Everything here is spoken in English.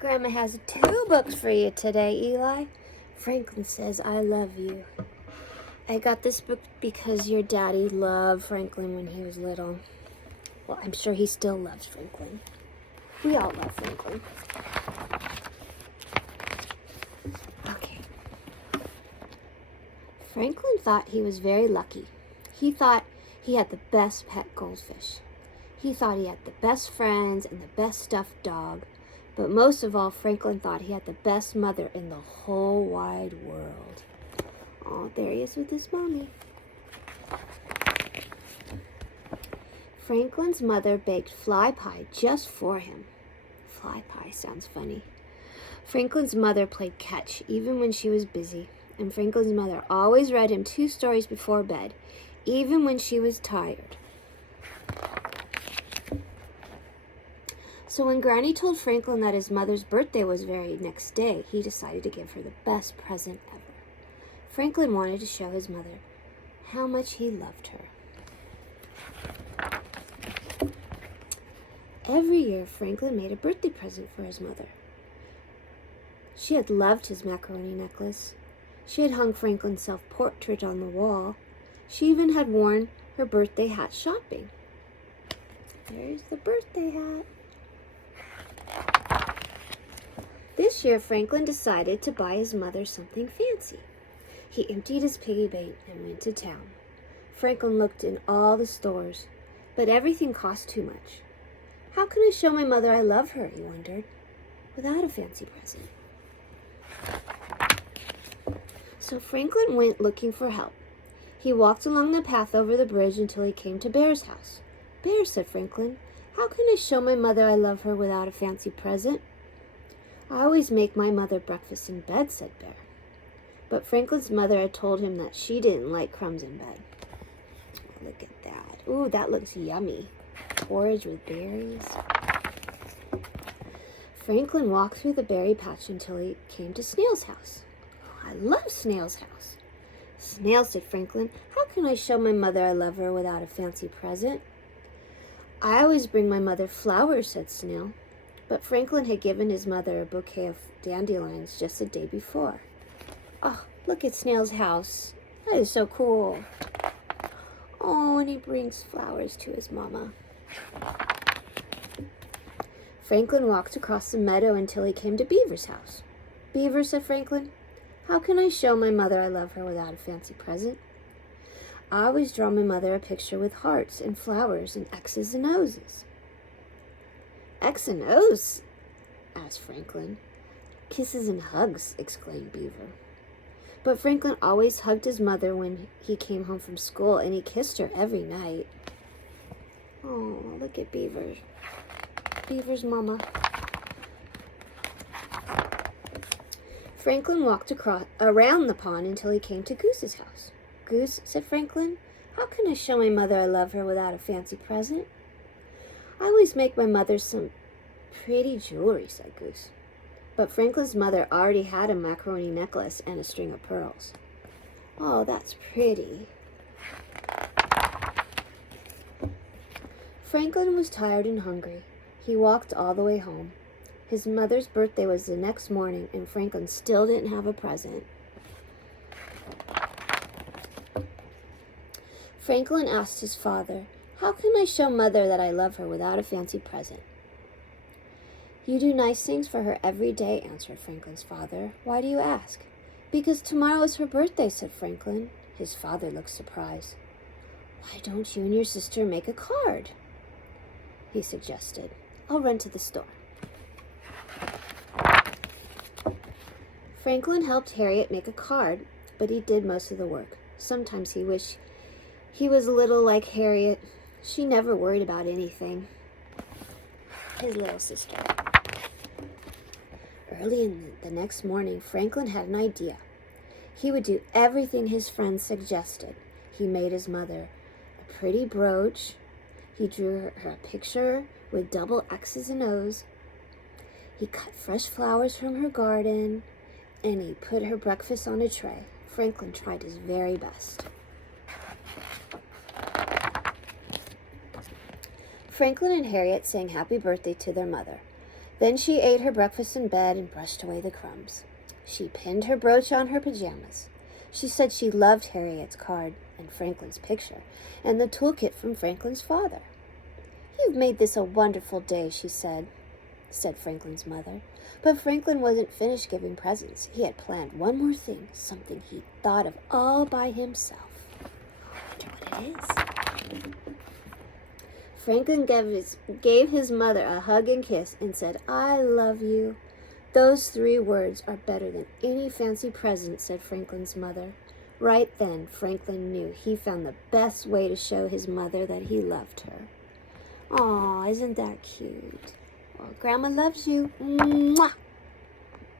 Grandma has 2 books for you today, Eli. Franklin Says I Love You. I got this book because your daddy loved Franklin when he was little. Well, I'm sure he still loves Franklin. We all love Franklin. Okay. Franklin thought he was very lucky. He thought he had the best pet goldfish. He thought he had the best friends and the best stuffed dog. But most of all, Franklin thought he had the best mother in the whole wide world. Oh, there he is with his mommy. Franklin's mother baked fly pie just for him. Fly pie sounds funny. Franklin's mother played catch even when she was busy, and Franklin's mother always read him 2 stories before bed, even when she was tired. So when Granny told Franklin that his mother's birthday was very next day, he decided to give her the best present ever. Franklin wanted to show his mother how much he loved her. Every year, Franklin made a birthday present for his mother. She had loved his macaroni necklace. She had hung Franklin's self-portrait on the wall. She even had worn her birthday hat shopping. There's the birthday hat. This year, Franklin decided to buy his mother something fancy. He emptied his piggy bank and went to town. Franklin looked in all the stores, but everything cost too much. How can I show my mother I love her, he wondered, without a fancy present? So Franklin went looking for help. He walked along the path over the bridge until he came to Bear's house. Bear, said Franklin, how can I show my mother I love her without a fancy present? I always make my mother breakfast in bed, said Bear. But Franklin's mother had told him that she didn't like crumbs in bed. Look at that. Ooh, that looks yummy. Porridge with berries. Franklin walked through the berry patch until he came to Snail's house. Oh, I love Snail's house. Snail, said Franklin, how can I show my mother I love her without a fancy present? I always bring my mother flowers, said Snail. But Franklin had given his mother a bouquet of dandelions just the day before. Oh, look at Snail's house. That is so cool. Oh, and he brings flowers to his mama. Franklin walked across the meadow until he came to Beaver's house. Beaver, said Franklin, how can I show my mother I love her without a fancy present? I always draw my mother a picture with hearts and flowers and X's and O's. X and O's? Asked Franklin. Kisses and hugs, exclaimed Beaver. But Franklin always hugged his mother when he came home from school, and he kissed her every night. Oh, look at Beaver. Beaver's mama. Franklin walked around the pond until he came to Goose's house. Goose, said Franklin, how can I show my mother I love her without a fancy present? I always make my mother some pretty jewelry, said Goose. But Franklin's mother already had a macaroni necklace and a string of pearls. Oh, that's pretty. Franklin was tired and hungry. He walked all the way home. His mother's birthday was the next morning, and Franklin still didn't have a present. Franklin asked his father, how can I show Mother that I love her without a fancy present? You do nice things for her every day, answered Franklin's father. Why do you ask? Because tomorrow is her birthday, said Franklin. His father looked surprised. Why don't you and your sister make a card? He suggested. I'll run to the store. Franklin helped Harriet make a card, but he did most of the work. Sometimes he wished he was a little like Harriet. She never worried about anything. His little sister. Early in the next morning, Franklin had an idea. He would do everything his friends suggested. He made his mother a pretty brooch. He drew her a picture with double X's and O's. He cut fresh flowers from her garden, and he put her breakfast on a tray. Franklin tried his very best. Franklin and Harriet sang happy birthday to their mother. Then she ate her breakfast in bed and brushed away the crumbs. She pinned her brooch on her pajamas. She said she loved Harriet's card and Franklin's picture and the toolkit from Franklin's father. "You've made this a wonderful day," she said Franklin's mother. But Franklin wasn't finished giving presents. He had planned one more thing, something he thought of all by himself. I wonder what it is. Franklin gave his mother a hug and kiss and said, "I love you." "Those 3 words are better than any fancy present," said Franklin's mother. Right then, Franklin knew he found the best way to show his mother that he loved her. Aw, isn't that cute? Well, Grandma loves you. Mwah!